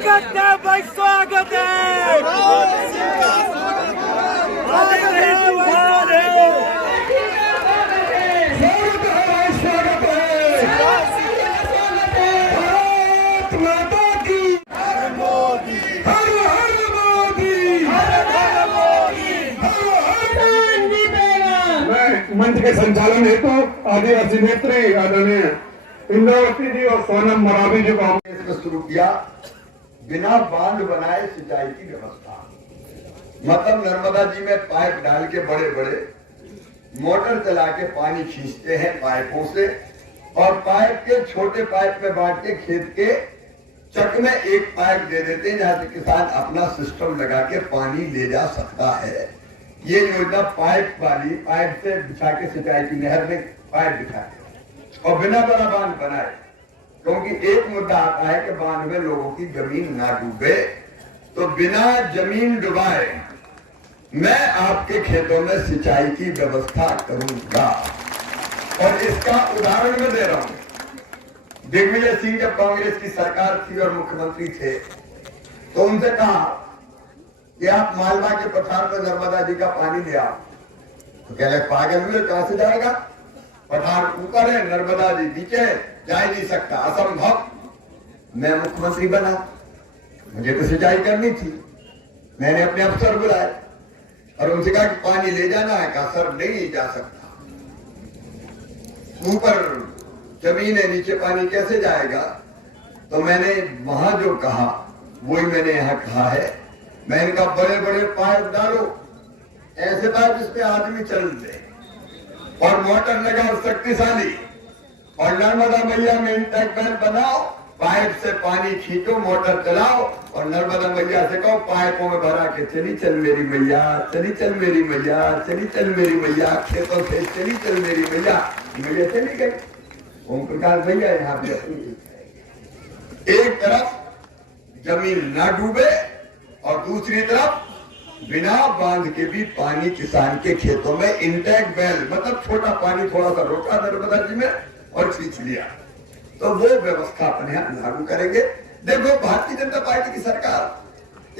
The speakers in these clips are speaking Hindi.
स्वागत है भाई, स्वागत मंच के संचालन हेतु आदिवासी नेत्री आदरणीय इंद्रावती जी और सोनम मरावी जी को इसमें शुरू किया। बिना बांध बनाए सिंचाई की व्यवस्था, मतलब नर्मदा जी में पाइप डाल के बड़े बड़े मोटर चला के पानी खींचते हैं पाइपों से, और पाइप के छोटे पाइप में बांट के खेत के चक में एक पाइप दे देते हैं जहां से किसान अपना सिस्टम लगा के पानी ले जा सकता है। ये योजना पाइप वाली, पाइप से बिछा के सिंचाई की, नहर में पाइप बिछा के और बिना बड़ा बांध बनाए, क्योंकि एक मुद्दा आता है कि बांध में लोगों की जमीन ना डूबे। तो बिना जमीन डुबाए मैं आपके खेतों में सिंचाई की व्यवस्था करूंगा। और इसका उदाहरण मैं दे रहा हूं। दिग्विजय सिंह जब कांग्रेस की सरकार थी और मुख्यमंत्री थे तो उनसे कहा कि आप मालवा के पठार पर नर्मदा जी का पानी ले आओ, तो कह रहे पागल हुए, कहां से जाएगा? पठार ऊपर है, नर्मदा जी नीचे है, जा ही नहीं सकता, असंभव। मैं मुख्यमंत्री बना, मुझे तो सिंचाई करनी थी, मैंने अपने अफसर बुलाए और उनसे कहा कि पानी ले जाना है। कहा सर नहीं जा सकता, ऊपर जमीन है, नीचे पानी कैसे जाएगा? तो मैंने वहां जो कहा वही मैंने यहां कहा है। मैंने कहा बड़े बड़े पाइप डालो, ऐसे पाइप जिसपे आदमी चल दे, और मोटर लगाओ शक्तिशाली, और नर्मदा मैया में इंटैक्ट वेल बनाओ, पाइप से पानी खींचो, मोटर चलाओ, और नर्मदा मैया से कहो पाइपों में भरा के चली चल मेरी मैया, चली चल मेरी मैया, चली चल मेरी मैया, खेतों से चली चल मेरी मैया। मैया चली गई। ओम प्रकाश भैया यहाँ पे एक तरफ जमीन ना डूबे और दूसरी तरफ बिना बांध के भी पानी किसान के खेतों में इंटैक्ट वेल, मतलब छोटा पानी थोड़ा सा रोका नर्मदा जी में और खींच लिया। तो वो व्यवस्था अपने यहां लागू करेंगे। देखो भारतीय जनता पार्टी की सरकार,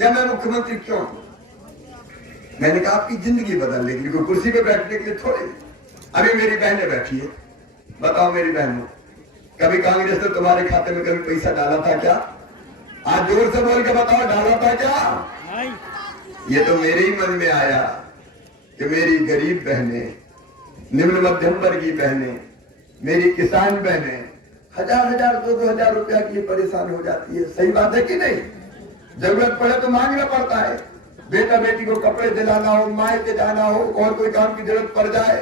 या मैं मुख्यमंत्री क्यों हूं? मैंने कहा आपकी जिंदगी बदल लेगी, कोई कुर्सी पे बैठने के लिए थोड़ी। अभी मेरी बहनें बैठी है, बताओ मेरी बहनों, कभी कांग्रेस ने तुम्हारे खाते में कभी पैसा डाला था क्या? आज जोर से बोल के बताओ, डाला था क्या? ये तो मेरे ही मन में आया कि मेरी गरीब बहनें, निम्न मध्यम वर्गीय बहनें, मेरी किसान बहनें हजार हजार 2-2 हजार रुपया के लिए परेशान हो जाती है। सही बात है कि नहीं? जरूरत पड़े तो मांगना पड़ता है। बेटा बेटी को कपड़े दिलाना हो, माए के जाना हो, और कोई काम की जरूरत पड़ जाए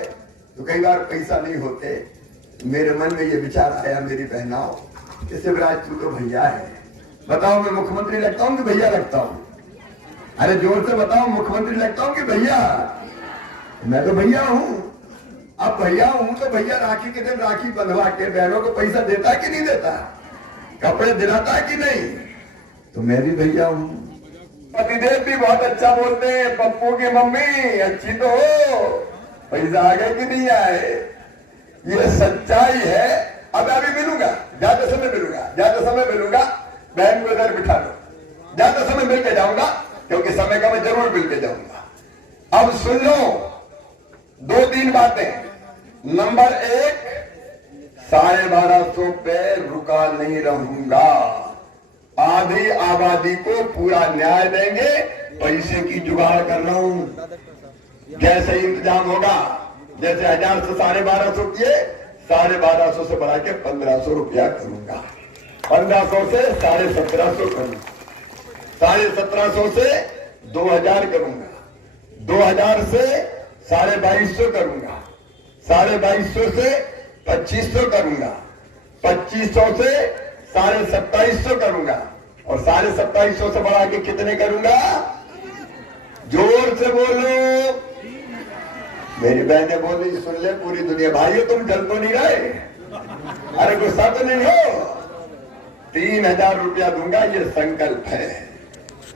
तो कई बार पैसा नहीं होते। मेरे मन में ये विचार आया, मेरी बहनाओं, कि शिवराज तू तो भैया है, बताओ मैं मुख्यमंत्री लगता हूं कि भैया लगता हूं? अरे जोर से बताओ, मुख्यमंत्री लगता हूं कि भैया? मैं तो भैया हूं। अब भैया हूं तो भैया राखी के दिन राखी बंधवा के बहनों को पैसा देता है कि नहीं देता? कपड़े दिलाता है कि नहीं? तो मैं भी भैया हूं। पतिदेव भी बहुत अच्छा बोलते हैं, पप्पू की मम्मी अच्छी तो हो, पैसा आ गए कि नहीं आए? ये सच्चाई है। अब अभी मिलूंगा, ज्यादा समय मिलूंगा, ज्यादा समय मिलूंगा, बहन को इधर बिठा लो, ज्यादा समय मिल के जाऊंगा, क्योंकि समय का मैं जरूर मिल के जाऊंगा। अब सुन लो 2-3 बातें। नंबर 1, 1250 पे रुका नहीं रहूंगा। आधी आबादी को पूरा न्याय देंगे, पैसे की जुगाड़ कर रहा हूं। जैसे इंतजाम होगा, जैसे 1000 से 1250 किए, 1250 से बढ़ा के 1500 रुपया करूंगा, 1500 से 1750 करूंगा, 1750 से 2000 करूंगा, 2000 से 2250 करूंगा, 2250 से 2500 करूंगा, 2500 से 2750 करूंगा, और 2750 से बढ़ा के कितने करूंगा? जोर से बोलो। मेरी बहनें बोली, सुन ले पूरी दुनिया, भाइयों तुम जल तो नहीं रहे? अरे गुस्सा तो नहीं हो? 3000 रुपया दूंगा, ये संकल्प है।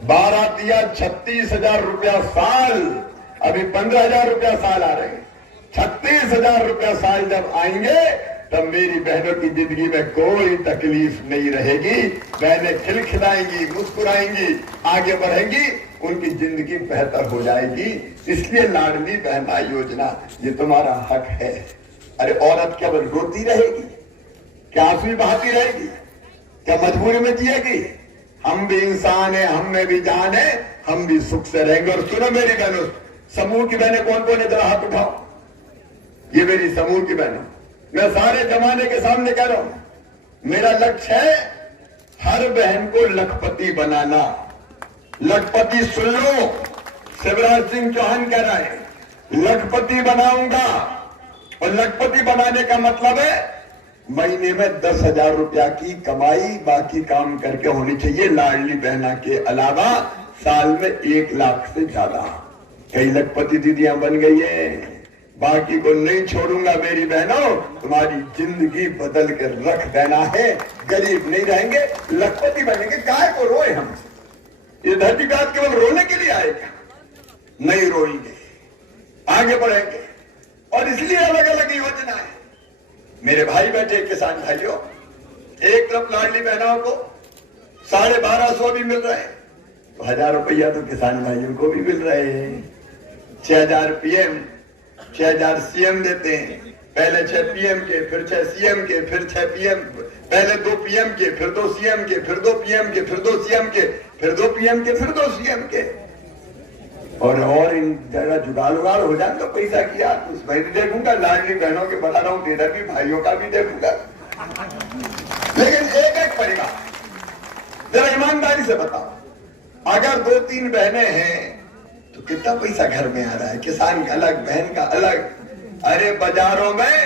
12 दिया 36,000 रुपया साल, अभी 15,000 रुपया साल आ रहे हैं। 36,000 रुपया साल जब आएंगे तब मेरी बहनों की जिंदगी में कोई तकलीफ नहीं रहेगी। बहनें खिलखिलाएंगी, मुस्कुराएंगी, आगे बढ़ेंगी, उनकी जिंदगी बेहतर हो जाएगी। इसलिए लाडली बहना योजना ये तुम्हारा हक है। अरे औरत क्या बस रोती रहेगी, क्या आंसू बहाती रहेगी, क्या मजबूरी में जिएगी? हम भी इंसान है, हम में भी जान है, हम भी सुख से रहेंगे। और सुनो मेरी बहनों, समूह की बहनें कौन कौन है, जरा हाथ उठाओ। ये मेरी समूह की बहनों, मैं सारे जमाने के सामने कह रहा हूं, मेरा लक्ष्य है हर बहन को लखपति बनाना। लखपति सुन लो, शिवराज सिंह चौहान कह रहा है लखपति बनाऊंगा। और लखपति बनाने का मतलब है महीने में 10,000 रुपया की कमाई बाकी काम करके होनी चाहिए। लाडली बहना के अलावा साल में 1 लाख से ज्यादा। कई लखपति दीदियां बन गई है, बाकी को नहीं छोड़ूंगा। मेरी बहनों, तुम्हारी जिंदगी बदल कर रख देना है। गरीब नहीं रहेंगे, लखपति बनेंगे। काय को रोए हम? ये धरती का केवल रोने के लिए आएगा? नहीं रोएंगे, आगे बढ़ेंगे। और इसलिए अलग अलग योजना है। मेरे भाई बैठे किसान भाइयों, एक तरफ लाडली बहनों को 1250 भी मिल रहे हैं, तो 1000 रुपया तो किसान भाइयों को भी मिल रहे हैं। 6000 पीएम, 6000 सीएम देते हैं। पहले 6 पीएम के, फिर 6 सीएम के, फिर 6 पीएम, पहले 2 पीएम के, फिर 2 सीएम के, फिर 2 पीएम के, फिर 2 सीएम के, फिर 2 पीएम के, फिर 2 सीएम के। और इन जगह जुगाड़ उगाड़ हो जाए तो पैसा किया उस भाई भी देखूंगा, लाडली बहनों के बता रहा हूं, इधर भी भाइयों का भी देखूंगा। लेकिन एक एक परिवार, जरा ईमानदारी से बताओ, अगर 2-3 बहनें हैं तो कितना पैसा घर में आ रहा है? किसान का अलग, बहन का अलग। अरे बाजारों में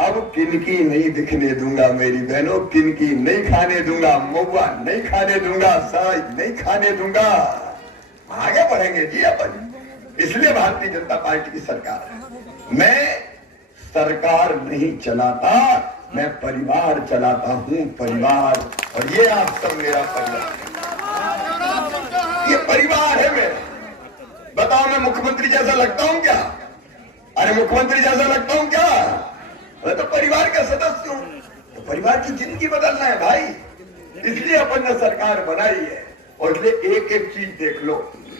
अब किनकी नहीं दिखने दूंगा मेरी बहनों, किनकी नहीं खाने दूंगा, महुआ नहीं खाने दूंगा, साग नहीं खाने दूंगा। आगे बढ़ेंगे जी अपन। इसलिए भारतीय जनता पार्टी की सरकार है। मैं सरकार नहीं चलाता, मैं परिवार चलाता हूं, परिवार। और ये आप सब मेरा परिवार, ये परिवार है मेरा। बताओ मैं मुख्यमंत्री जैसा लगता हूं क्या? अरे मुख्यमंत्री जैसा लगता हूं क्या? मैं तो परिवार का सदस्य हूं। तो परिवार की जिंदगी बदलना है भाई, इसलिए अपन ने सरकार बनाई है। और इसलिए एक एक चीज देख लो।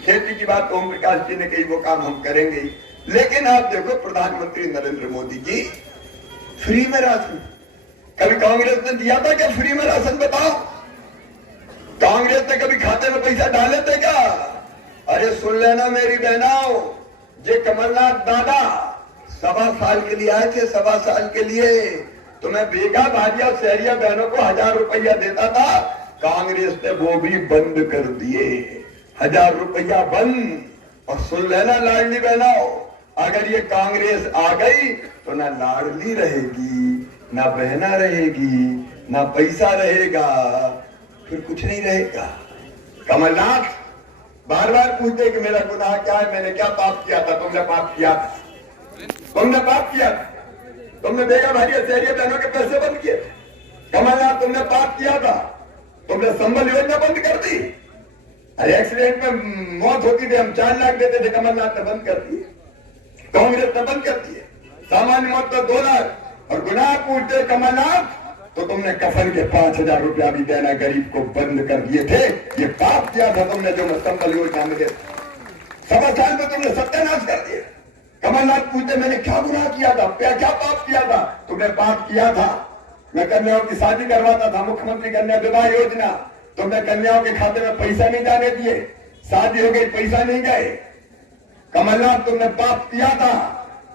खेती की बात ओम प्रकाश जी ने कही, वो काम हम करेंगे ही। लेकिन आप देखो, प्रधानमंत्री नरेंद्र मोदी जी फ्री में राशन, कभी कांग्रेस ने दिया था क्या फ्री में राशन? बताओ, कांग्रेस ने कभी खाते में पैसा डाले थे क्या? अरे सुन लेना मेरी बहनों, जे कमलनाथ दादा 1.25 साल के लिए आए थे, 1.25 साल के लिए, तो मैं बेगा भाजिया शहरिया बहनों को 1000 रुपया देता था। कांग्रेस ने वो भी बंद कर दिए, 1000 रुपया बंद। और सुन लेना लाडली बहनों, अगर ये कांग्रेस आ गई तो ना लाडली रहेगी, ना बहना रहेगी, ना पैसा रहेगा, फिर कुछ नहीं रहेगा। कमलनाथ बार बार पूछते कि मेरा गुनाह क्या है, मैंने क्या पाप किया था? तुमने पाप किया था, तुमने पाप किया था, तुमने बेगा भाजिया शहरिया बहनों के पैसे बंद किए थे। कमलनाथ तुमने पाप किया था, तुमने संबल योजना बंद कर दी। अरे एक्सीडेंट में मौत होती थी, हम 4 लाख देते थे, कमलनाथ ने बंद कर दिए, कांग्रेस ने बंद कर दिए। सामान्य मौत तो 2 लाख। और गुनाह पूछते कमलनाथ, तो तुमने कफन के 5000 रुपया भी देना गरीब को बंद कर दिए थे। ये पाप किया था तुमने, जो संबल योजना में देते। 1.25 साल में तुमने सत्यानाश कर दिया। कमलनाथ पूछते मैंने क्या गुनाह किया था, क्या पाप किया था? तुमने पाप किया था, मैं कन्याओं की शादी करवाता था, मुख्यमंत्री कन्या विवाह योजना, तुमने कन्याओं के खाते में पैसा नहीं जाने दिए, शादी हो गई पैसा नहीं गए। कमलनाथ तुमने पाप किया था।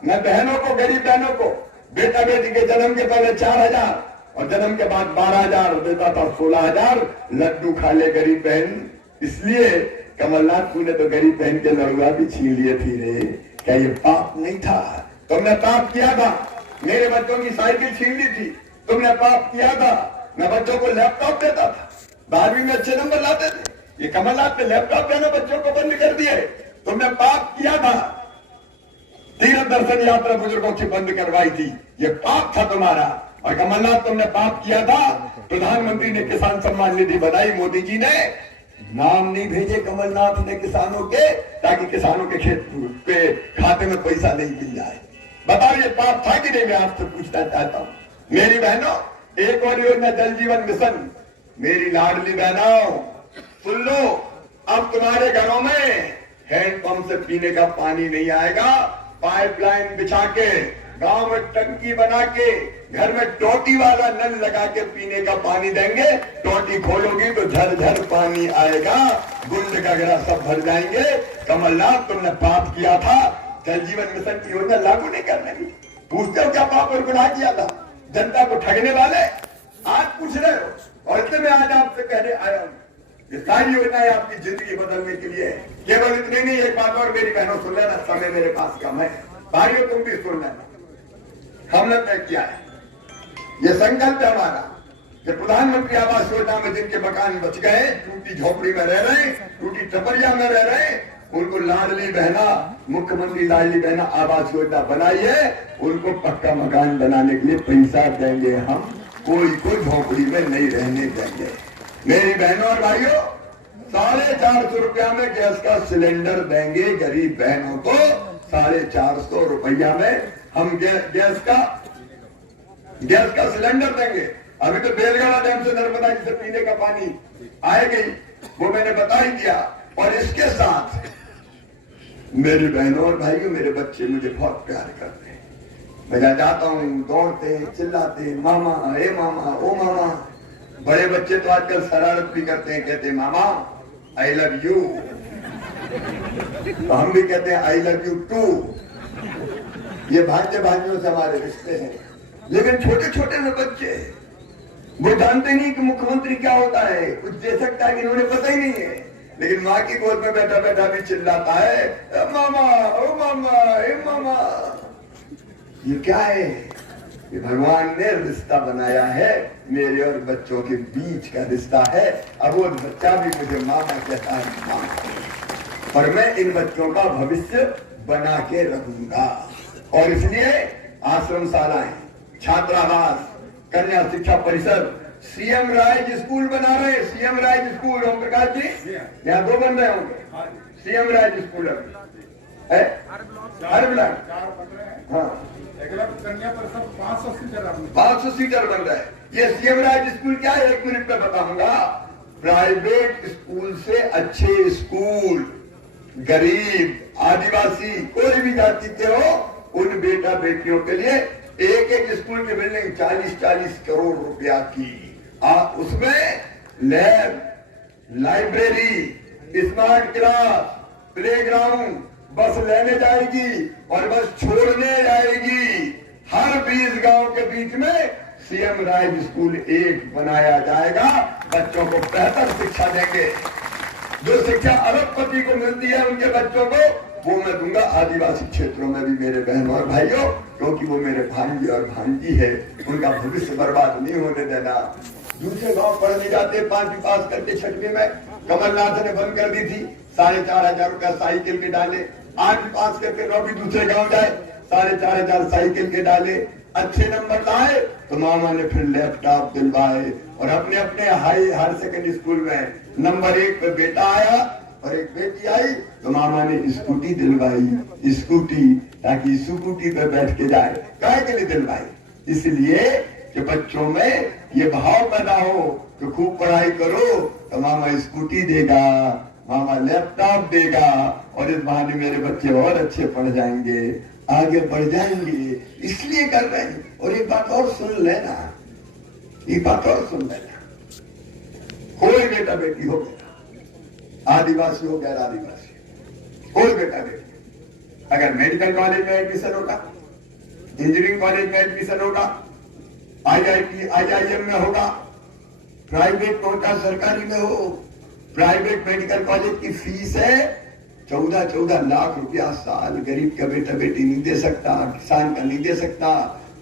मैं बहनों को, गरीब बहनों को, बेटा बेटी के जन्म के पहले 4000 और जन्म के बाद 12000 देता था, 16000 लड्डू खा ले गरीब बहन। इसलिए कमलनाथ तूने तो गरीब बहन के लड़ुआ भी छीन लिए थी रे, क्या ये पाप नहीं था? तुमने पाप किया था। मेरे बच्चों की साइकिल छीन ली थी, तुमने पाप किया था। मैं बच्चों को लैपटॉप देता था, 12वीं में अच्छे नंबर लाते थे। ये कमलनाथ ने लैपटॉप देना बच्चों को बंद कर दिए, तुमने पाप किया था। तीर्थ दर्शन यात्रा बुजुर्गों की बंद करवाई थी, ये पाप था तुम्हारा। और कमलनाथ तुमने पाप किया था। प्रधानमंत्री ने किसान सम्मान निधि बनाई, मोदी जी ने नाम नहीं भेजे कमलनाथ ने किसानों के, ताकि किसानों के खेत के खाते में पैसा नहीं मिल जाए। बताओ ये पाप था कि नहीं? मैं आपसे पूछना चाहता हूं। मेरी बहनों, एक और योजना जल जीवन मिशन। मेरी लाडली बहनों सुन लो, अब तुम्हारे घरों में हैंडपंप से पीने का पानी नहीं आएगा। पाइपलाइन बिछा के, गांव में टंकी बना के, घर में टोटी वाला नल लगा के पीने का पानी देंगे। टोटी खोलोगी तो झरझर पानी आएगा, गुंड गगरा सब भर जाएंगे। कमलनाथ, तुमने पाप किया था, जल जीवन मिशन की योजना लागू नहीं करने की। पूछते हो क्या पाप और गुनाह किया था? जनता को ठगने वाले आज पूछ रहे हो, और इतने में आज आपसे कहने आया हूं, ये सारी योजनाएं आपकी जिंदगी बदलने के लिए। केवल इतनी नहीं, एक बात और मेरी बहनों सुन लेना, समय मेरे पास कम है, भाइयों तुम भी सुन लेना। हमने तय किया है, ये संकल्प है हमारा कि प्रधानमंत्री आवास योजना में जिनके मकान बच गए, टूटी झोपड़ी में रह रहे, टूटी टपरिया में रह रहे, उनको लाडली बहना, मुख्यमंत्री लाडली बहना आवास योजना बनाई है। उनको पक्का मकान बनाने के लिए पैसा देंगे हम, कोई को झोपड़ी में नहीं रहने देंगे। मेरी बहनों और भाइयों, 450 रुपया में गैस का सिलेंडर देंगे गरीब बहनों को। 450 रुपया में हम गैस का सिलेंडर देंगे। अभी तो बेलगाड़ा डैम से नर्मदा जी से पीने का पानी आएगी, वो मैंने बता ही दिया। और इसके साथ मेरी बहनों और भाइयों, मेरे बच्चे मुझे बहुत प्यार करते हैं। मैं जाता हूँ, दौड़ते हैं, चिल्लाते हैं, मामा, ए मामा, ओ मामा। बड़े बच्चे तो आजकल शरारत भी करते हैं, कहते हैं मामा आई लव यू, तो हम भी कहते हैं आई लव यू टू। ये भांजे भांजियों से हमारे रिश्ते हैं। लेकिन छोटे छोटे में बच्चे, वो जानते नहीं कि मुख्यमंत्री क्या होता है, कुछ दे सकता है कि इन्होंने पता ही नहीं है। लेकिन माँ की गोद में बैठा बैठा भी चिल्लाता है, मामा, ओ मामा, ए मामा। ये क्या है? ये भगवान ने रिश्ता बनाया है, मेरे और बच्चों के बीच का रिश्ता है। अब वो बच्चा भी मुझे मामा कहता है, मामा। और मैं इन बच्चों का भविष्य बना के रखूंगा। और इसलिए आश्रमशालाएं, छात्रावास, कन्या शिक्षा परिषद, सीएम राइज स्कूल बना रहे हैं। CM rise school, Om Prakash ji, यहाँ 2 बन रहे होंगे। सीएम राइज स्कूल है, हर ब्लॉक, हाँ, कन्या परिषद 500 सीटर बन रहा है। ये सीएम राइज स्कूल क्या है, 1 मिनट में बताऊंगा। प्राइवेट स्कूल से अच्छे स्कूल, गरीब, आदिवासी, कोई भी जाति के हो, उन बेटा बेटियों के लिए एक एक स्कूल की बिल्डिंग 40-40 करोड़ रुपया की। उसमें lab, library, smart class, playground, बस लेने जाएगी और बस छोड़ने जाएगी। हर 20 गांव के बीच में सीएम राइज स्कूल एक बनाया जाएगा। बच्चों को बेहतर शिक्षा देंगे। जो शिक्षा अरबपति को मिलती है उनके बच्चों को, वो मैं दूंगा आदिवासी क्षेत्रों में भी मेरे बहनों और भाइयों, क्योंकि वो मेरे भांजी और भांजी है। उनका भविष्य बर्बाद नहीं होने देना। दूसरे गांव पढ़ने जाते, 5वीं पास करके 6वीं में कमलनाथ ने बंद कर दी थी। 4,500 रुपया साइकिल के डाले। 8वीं पास करके 9वीं दूसरे गांव जाए, 4,500 साइकिल के डाले। अच्छे नंबर लाए तो मामा ने फिर लैपटॉप दिलवाए। और अपने अपने हायर सेकेंडरी स्कूल में नंबर 1 पे बेटा आया और एक बेटी आई तो मामा ने स्कूटी दिलवाई। स्कूटी, ताकि स्कूटी पे बैठ के जाए। काय के लिए दिलवाई? इसलिए कि बच्चों में ये भाव पैदा हो कि खूब पढ़ाई करो तो मामा स्कूटी देगा, मामा लैपटॉप देगा। और इस बहाने मेरे बच्चे और अच्छे पढ़ जाएंगे, आगे बढ़ जाएंगे, इसलिए कर रहे हैं। और एक बात और सुन लेना, एक बात और सुन लेना, कोई बेटा बेटी हो, आदिवासी हो, गैर आदिवासी, कोई बेटा बेटी, अगर मेडिकल कॉलेज में एडमिशन होगा, इंजीनियरिंग कॉलेज में एडमिशन होगा, IIT IIM में होगा, प्राइवेट होगा, सरकारी में हो, प्राइवेट मेडिकल कॉलेज की फीस है 14 लाख रुपया साल। गरीब का बेटा बेटी नहीं दे सकता, किसान का नहीं दे सकता,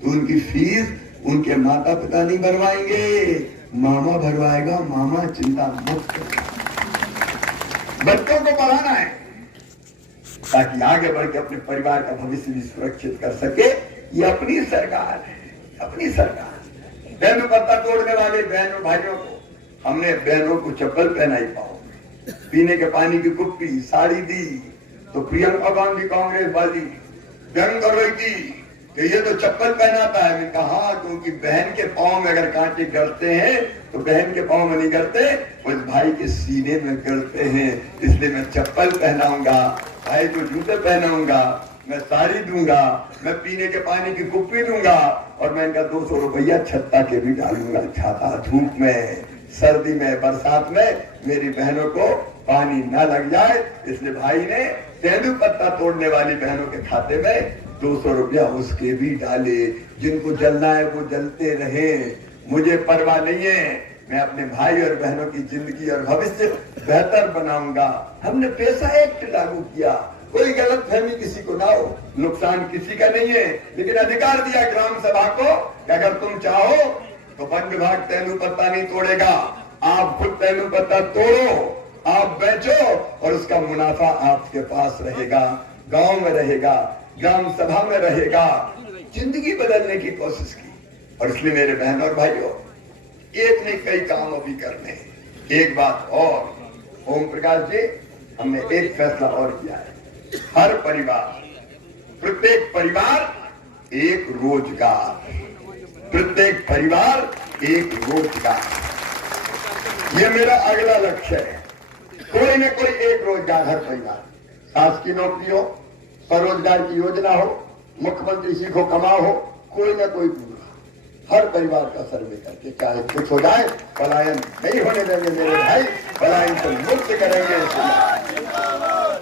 तो उनकी फीस उनके माता पिता नहीं भरवाएंगे, मामा भरवाएगा। मामा चिंता मत करो, बच्चों को पढ़ाना है ताकि आगे बढ़ के अपने परिवार का भविष्य भी सुरक्षित कर सके। ये अपनी सरकार है, अपनी सरकार। बहनों पत्ता तोड़ने वाले बहनों भाइयों को हमने बहनों को चप्पल पहनाई, पाओ पीने के पानी की कुप्पी, साड़ी दी। तो प्रियंका गांधी कांग्रेस वाली व्यंग कर रही थी कि ये तो चप्पल पहनाता है। मैंने कहा हाँ, क्योंकि बहन के पाँव में अगर कांटे गड़ते हैं तो बहन के पाँव में नहीं गड़ते, उस भाई के सीने में गड़ते हैं, इसलिए मैं चप्पल पहनाऊंगा, भाई को जूते पहनाऊंगा, मैं साड़ी दूंगा, मैं पीने के पानी की कुप्पी दूंगा, और मैं इनका 200 रुपया छत्ता के भी डालूंगा। छाता धूप में, सर्दी में, बरसात में मेरी बहनों को पानी ना लग जाए, इसलिए भाई ने तेंदू पत्ता तोड़ने वाली बहनों के खाते में 200 रुपया उसके भी डाले। जिनको जलना है वो जलते रहे, मुझे परवाह नहीं है। मैं अपने भाई और बहनों की जिंदगी और भविष्य बेहतर बनाऊंगा। हमने पैसा एक्ट लागू किया, कोई गलत फहमी किसी को ना हो, नुकसान किसी का नहीं है, लेकिन अधिकार दिया ग्राम सभा को कि अगर तुम चाहो तो वन विभाग तेंदू पत्ता नहीं तोड़ेगा, आप खुद तेंदू पत्ता तोड़ो, आप बेचो और उसका मुनाफा आपके पास रहेगा, गांव में रहेगा, ग्राम सभा में रहेगा। जिंदगी बदलने की कोशिश की। और इसलिए मेरे बहन और भाइयों, एक नहीं कई काम अभी करने हैं। एक बात और, ओम प्रकाश जी, हमने एक फैसला और किया है, हर परिवार, प्रत्येक परिवार एक रोजगार, प्रत्येक परिवार एक रोजगार, ये मेरा अगला लक्ष्य है। कोई न कोई एक रोजगार हर परिवार, शासकीय नौकरी हो, स्वरोजगार की योजना हो, मुख्यमंत्री सीखो कमाओ हो, कोई न कोई पूरा, हर परिवार का सर्वे करके चाहे कुछ हो जाए, पलायन नहीं होने देंगे मेरे भाई, पलायन से मुक्त करेंगे,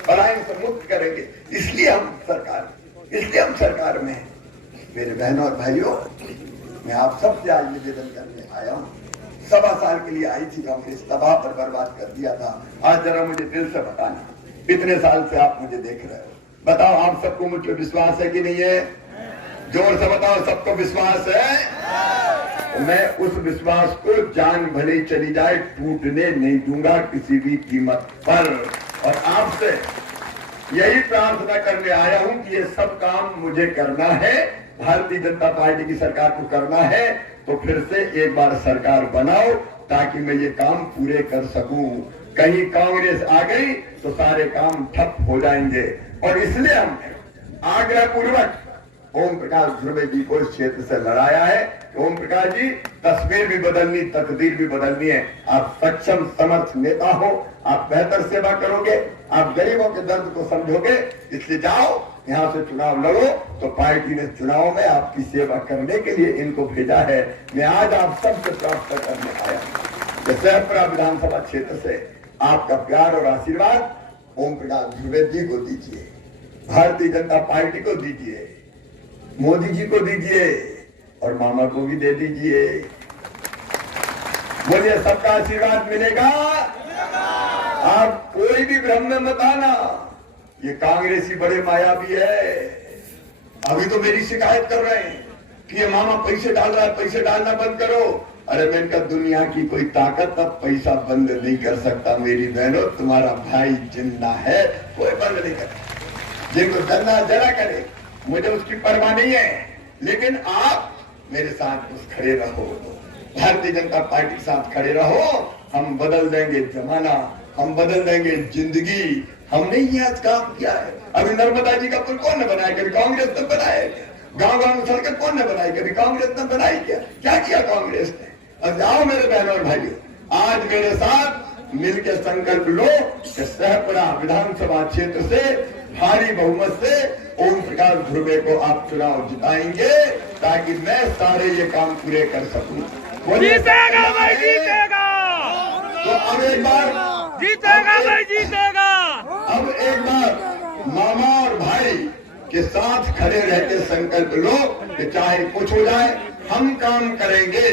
पलायन से मुक्त करेंगे। इसलिए हम सरकार में हैं। मेरे बहनों और भाइयों, मैं आप सबसे आज निवेदन करने आया हूँ। 1.25 साल के लिए आई थी कांग्रेस, तबाह पर बर्बाद कर दिया था। आज जरा मुझे दिल से बताना, इतने साल से आप मुझे देख रहे हो, बताओ आप सबको मुझ पर विश्वास है कि नहीं है? जोर से बताओ, सबको विश्वास है? तो मैं उस विश्वास को जान भले चली जाए टूटने नहीं दूंगा किसी भी कीमत पर। और आपसे यही प्रार्थना करने आया हूं कि ये सब काम मुझे करना है, भारतीय जनता पार्टी की सरकार को करना है, तो फिर से एक बार सरकार बनाओ ताकि मैं ये काम पूरे कर सकूं। कहीं कांग्रेस आ गई तो सारे काम ठप हो जाएंगे। और इसलिए हमने आग्रह पूर्वक ओम प्रकाश ध्रुवे जी को इस क्षेत्र से लड़ाया है। ओम प्रकाश जी, तस्वीर भी बदलनी, तकदीर भी बदलनी है। आप सक्षम समर्थ नेता हो, आप बेहतर सेवा करोगे, आप गरीबों के दर्द को समझोगे, इसलिए जाओ यहाँ से चुनाव लड़ो। तो पार्टी ने चुनाव में आपकी सेवा करने के लिए इनको भेजा है। मैं आज आप सबसे प्रार्थना करने आया हूँ, सहपुरा विधानसभा क्षेत्र से आपका प्यार और आशीर्वाद ओम प्रकाश ध्रुवे जी को दीजिए, भारतीय जनता पार्टी को दीजिए, मोदी जी को दीजिए और मामा को भी दे दीजिए। मुझे सबका आशीर्वाद मिलेगा। आप कोई भी भ्रम में मत आना, ये कांग्रेसी बड़े मायावी है। अभी तो मेरी शिकायत कर रहे हैं कि ये मामा पैसे डाल रहा है, पैसे डालना बंद करो। अरे मैंने कहा, दुनिया की कोई ताकत अब पैसा बंद नहीं कर सकता मेरी बहनों, तुम्हारा भाई जिंदा है, कोई बंद नहीं कर। जिनको जलना जला करे, मुझे उसकी परवाह नहीं है, लेकिन आप मेरे साथ उस खड़े रहो, भारतीय जनता पार्टी के साथ खड़े रहो। हम बदल देंगे जमाना, हम बदल देंगे जिंदगी। हमने ये आज काम किया है। अभी नर्मदा जी का पुल कौन ने बनाया? कभी कांग्रेस ने बनाया? गांव गांव में सड़कें कौन ने बनाई? कभी कांग्रेस ने बनाई? क्या किया कांग्रेस ने? अब जाओ मेरे बहनों और भाइयों, आज मेरे साथ मिलकर संकल्प लो कि सहपुरा विधानसभा क्षेत्र से भारी बहुमत से ओम प्रकाश ध्रुवे को आप चुनाव जिताएंगे, ताकि मैं सारे ये काम पूरे कर सकूं। जीतेगा भाई, जीतेगा। तो अब एक बार जीतेगा भाई, जीतेगा। अब एक बार मामा और भाई के साथ खड़े रह के संकल्प लो कि चाहे कुछ हो जाए, हम काम करेंगे,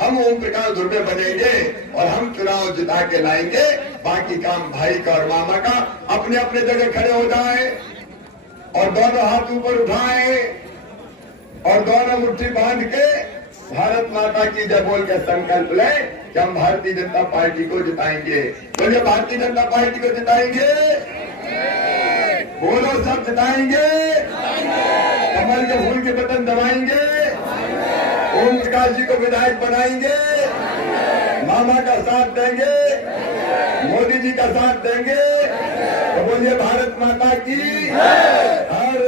हम ओम प्रकाश ध्रुवे बनेंगे और हम चुनाव जिता के लाएंगे। बाकी काम भाई का और मामा का। अपने अपने जगह खड़े हो जाए और दोनों हाथ ऊपर उठाए और दोनों मुट्ठी बांध के भारत माता की जय बोल के संकल्प ले कि हम भारतीय जनता पार्टी को जिताएंगे। बोलिए, भारतीय जनता पार्टी को जिताएंगे। बोलो, सब जिताएंगे। कमल के फूल के बटन दबाएंगे। ओम प्रकाश जी को विधायक बनाएंगे। मामा का साथ देंगे, मोदी जी का साथ देंगे। तो बोलिए, भारत माता की हर